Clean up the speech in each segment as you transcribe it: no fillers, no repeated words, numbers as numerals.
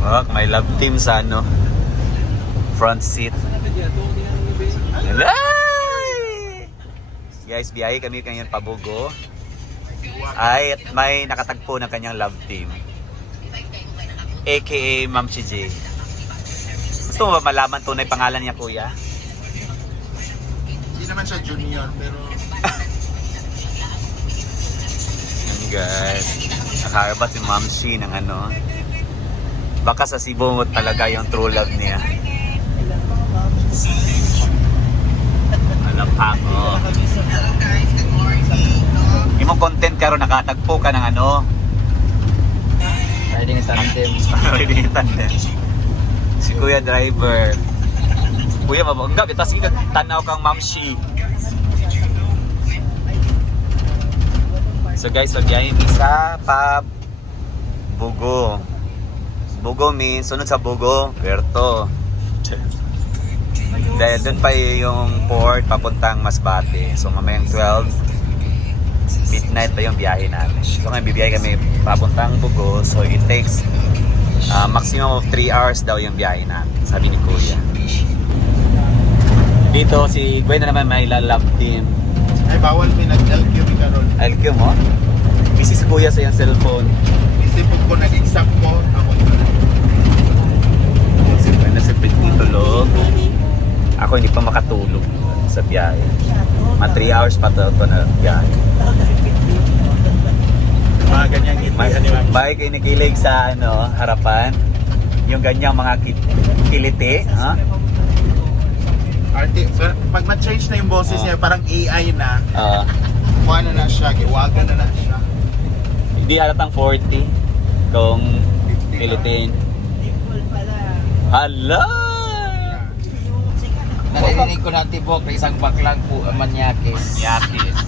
Oh, may love team sa ano, front seat. Helay! Guys, biyahe kami kanyan pabugo. Ay, at may nakatagpo ng kanyang love team. AKA Ma'am Chiji. Gusto mo ba malaman tunay pangalan niya, kuya? Hindi naman siya junior, pero... Yan guys. Nakarabat si Ma'am Shi ng ano. Baka sa Cebu talaga yung true love niya. Alam pa ko. Imong content karon nakatagpo ka ng ano. Riding tandem. Riding tandem. Si Kuya driver. Kuya mabanggap ito sige tanaw kang Ma'am Shi. So guys, magbiyahe sa Bugo. Bugo means sunod sa Bugo, Puerto. Dahil doon pa yung port papuntang Masbate. So mamayang 12 midnight pa yung biyahe natin. So ngayon bibiyahe kami papuntang Bugo. So it takes maximum of 3 hours daw yung biyahe natin, sabi ni Kuya. Dito si Gwen na naman may love team. Ay, bawal pinag-LQ ni Carol. LQ mo? Busy si Kuya sa yung cellphone. Isipin ko nag-exam ko. Ako Si Gwen na si Pretty tulog. Ako hindi pa makatulog sa biyahe. Mga 3 hours pa ito na biyahe. mga ganyang ngiti ni Ma'am. Bahay kayo nakilig sa ano, harapan. Yung ganyang mga kiliti. Ha? Pag ma-change na yung boses niya, parang AI na. Kuha na siya, giwaga na siya. Hindi halatang 40. Kung kilitin. Hala! Narinig ko na tibok na isang baklang po manyakis. Yakis.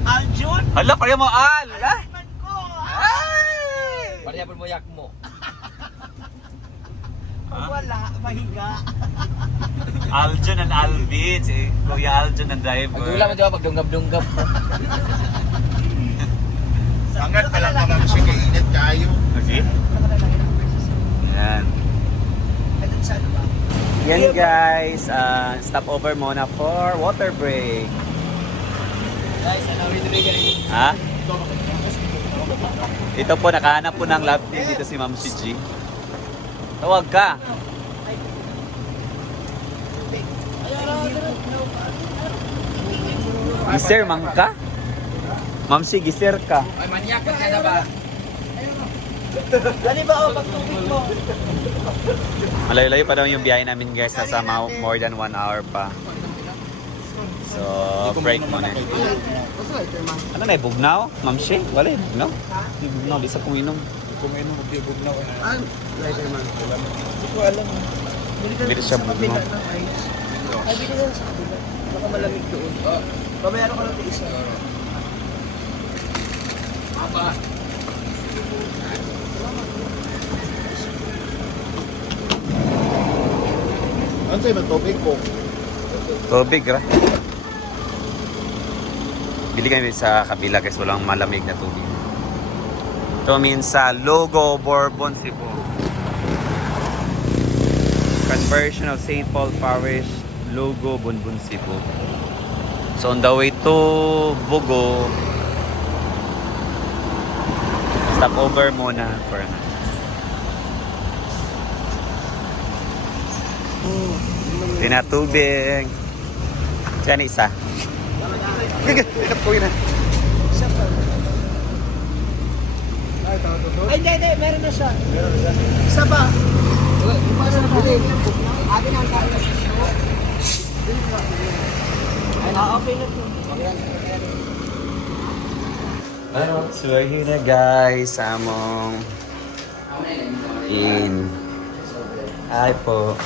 Aljun? Hala, pareho mo, Al! Ay! Man ko! Ay! Parehapon mo yak mo. Wala, mahiga. Aljun and Alvin. Si Kuya Aljun ang driver. Magula mo diba pagdunggab-dunggab mo. Angat pa lang naman siya, kainit kayo. Okay. Yan. Ayun sa ano ba? Yan guys, stop over muna for water break. Guys, ano rin rin. Ha? Ito po, nakahanap po ng love team dito si Ma'am Shiji. Tawag ka. Giser man ka? Ma'am Shi, giser ka. Ay, manyakas ka na ba? Dali ba o pagtubig mo? Malayo-layo pa daw yung biyahe namin guys. Nasa more than 1 hour pa. So, break muna. Ano na, bugnaw? Ma'am Shi? Wala bugnaw? Hindi bugnaw, di sa kuminom. Kumain mo, magbibugnaw na. Lighter man. Hindi ko alam. Hindi siya bugnaw. Ay, bili lang sa kabila. Baka malamig doon. Babayaran ko lang ito isa. Aba. Ano sa'yo ba tubig ko? Tubig, ra. Bili kami sa kabila guys, walang malamig na tubig. Ito means sa Logo Bourbon Cebu. Conversion of St. Paul Parish, Logo Bonbon Cebu. So on the way to Bugo, stop over muna for now. Tinatubig. Diyan isa. Ikat ko yun na. Ay, hindi. Meron na siya. Isa ba? Atin ang kaya. Okay na to. So we're here na guys sa among in. Ay po.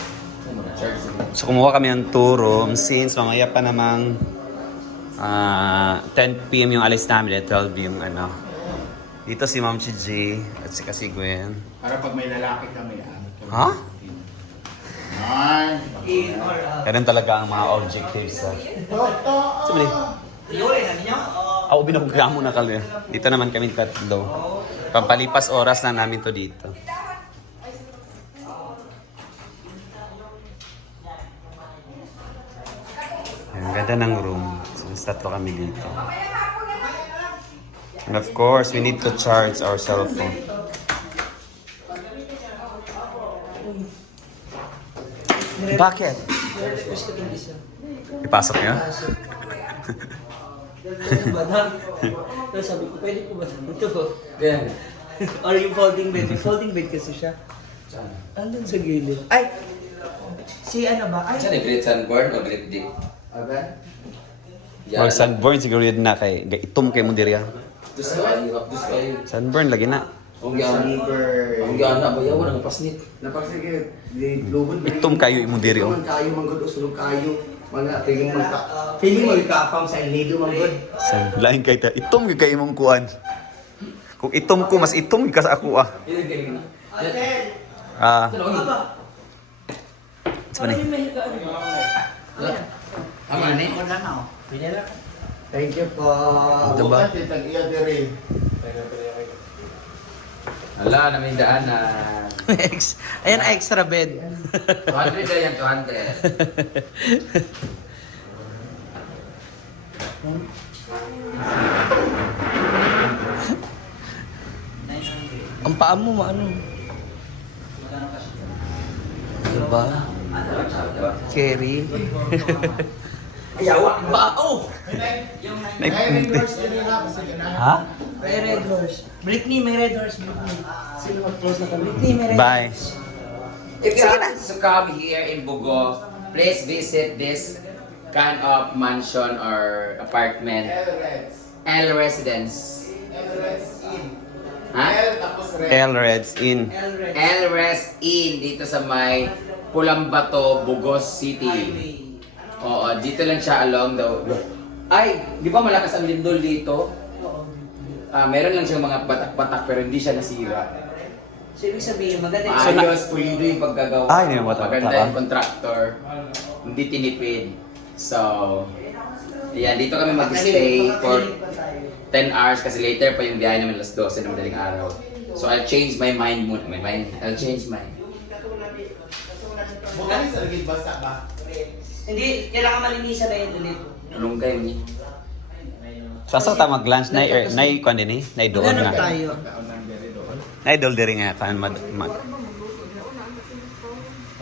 So kumuha kami ng tour room since mamaya pa namang 10 PM yung alis namin at 12 yung ano. Dito si Ma'am Chiji at si Kasi Gwen. Para pag may lalaki kami. Ha? Ay! Ganun talaga ang mga objectives. Sabi binakugya mo na kali. Dito naman kami tatlo. Pampalipas oras na namin to dito. Ang ganda ng room. So, tatlo kami dito. And of course, we need to charge our cell phone. Bakit? Gusto ko yung isa. Ipasok niyo? Pwede ba na? Tapos sabi ko, pwede po ba na? Ito po. Ganyan. Or yung folding bed. Yung folding bed kasi siya. Andun sa gilid. Ay! Si ano ba? Ay! Saan grade sunburn o grade D? Aga? Or sunburn siguro yun na kay itom kay mo diri. Dus kayo. Sunburn lagi na. Ang gana ba yawan ang pasnit? Napakasige, di lubod ba? Itom kayo imo diri oh. Man kayo manggod o sulog kayo. Mga feeling mo ikapam sa lido manggod. San lain kay ta. Itom gyud kay imong kuan. Kung itom ko mas itom ka sa ako ah. Ah. Ano yung mahigaan? Ama ni. Thank you po. Ito ba? Bukas, tag-iya diri. Ala na may daanan. Ayan, extra bed. 200 na yan, 200. Ang paa mo, maano? Diba? Carry. Ayawa, bao! Ha? May red horse. Britney, may red horse. Britney. Sino mag-close na ka? Britney, may red Bye. horse. If you happen to come here in Bugo, please visit this kind of mansion or apartment. L Residence. Ha? Elreds Inn. L Res Inn dito sa may Pulambato, Bugos City. Highway. Oo, dito lang siya along the... Ay, di ba malakas ang lindol dito? Meron lang siyang mga batak-batak pero hindi siya nasira. So, ibig sabihin, maganda yung Maayos, pulido yung paggagawa. Ay, hindi naman batak-batak, Maganda yung ah. contractor. Hindi tinipid. So, yan, dito kami mag-stay for 10 hours kasi later pa yung biyahe namin alas 12 ng madaling araw. So, I'll change my mind muna. I'll change my... Bukas, lagi basa ba? Hindi, kailangan malinisan na yun ulit. Anong kayo niya? Sasa ta mag-lunch na kuan din na doon Maghanap nga. tayo. Na idol diri nga kan mag.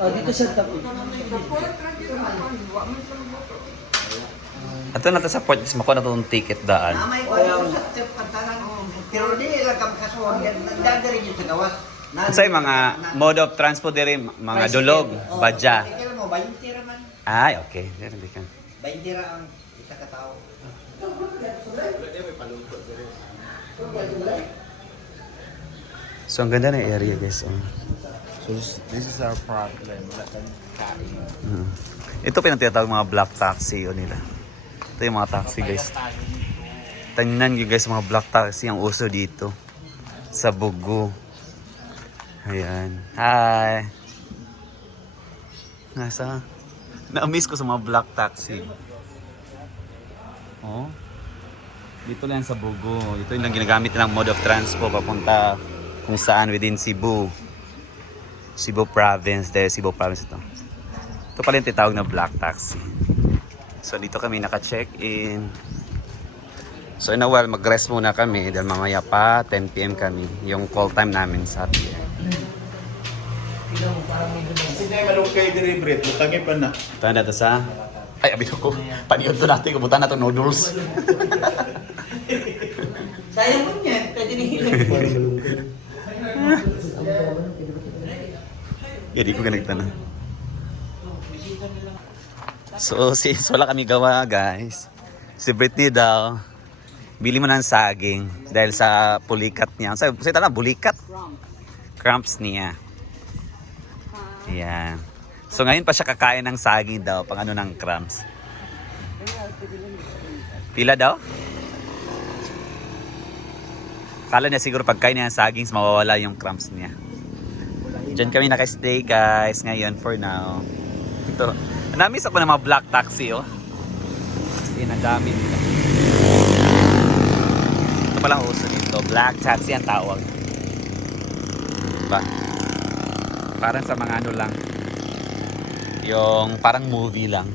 Oh, dito sa tapo. Ato na ta sa port is mako na tong ticket daan. Namay ko sa pantalan. Pero di lang kam kasuon yan. Nagdadari yun sa gawas. Unsay mga mode of transport diri mga dulog, badya. Kaya mo, 20 raman. Ay, okay. Diri di kan. 20 ra ang isa ka tao. So ang ganda ng area guys. Oh. So, this is our problem. Wala kang kain. Ito pinatawag mga black taxi o nila. Ito yung mga taxi guys. Tingnan nyo guys mga black taxi ang uso dito. Sa Bugo. Ayan. Hi! Nasa? Na-miss ko sa mga black taxi. Oh. Dito lang sa Bugo. Ito yung lang ginagamit nilang mode of transport papunta kung saan within Cebu. Cebu province. Dahil Cebu province ito. Ito pala yung tinatawag na black taxi. So dito kami naka-check-in. So in a while, mag-rest muna kami dahil mamaya pa 10 PM kami. Yung call time namin sa PM. Kasi na yung malungkay diri, Brit. Butangin pa na. Ito na ito sa... Ay, abito ko. Paniyon to natin. Kubutan na ito noodles. Sayang mo yan. Pwede na hilang. Hindi ko ganito na. So, since wala kami gawa, guys. Si Britney daw, bili mo ng saging dahil sa pulikat niya. Sa ito na, bulikat. Cramps niya. Ayan. So, ngayon pa siya kakain ng saging daw, pang ano ng cramps. Pila daw? Kala niya siguro pagkain niya ng saging, mawawala yung cramps niya. Diyan kami naka-stay guys ngayon for now. Ito. Namiss ako ng mga black taxi oh. Kasi nadami nila. Ito palang uso nito. Black taxi ang tawag. Diba? Parang sa mga ano lang. Yung parang movie lang.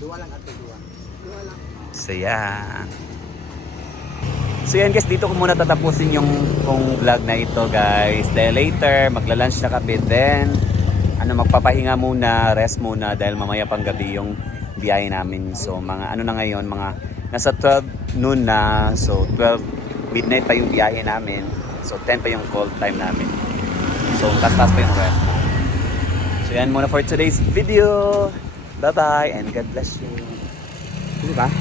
Duwa lang ato duwa. So yan. So yan guys, dito ko muna tatapusin yung vlog na ito guys. Dahil later, magla-lunch na kami. Then, magpapahinga muna, rest muna dahil mamaya pang gabi yung biyahe namin. So mga na ngayon, mga nasa 12 noon na. So 12 midnight pa yung biyahe namin. So 10 pa yung call time namin. So tas-tas pa yung rest. So yan muna for today's video. Bye-bye and God bless you. Diba?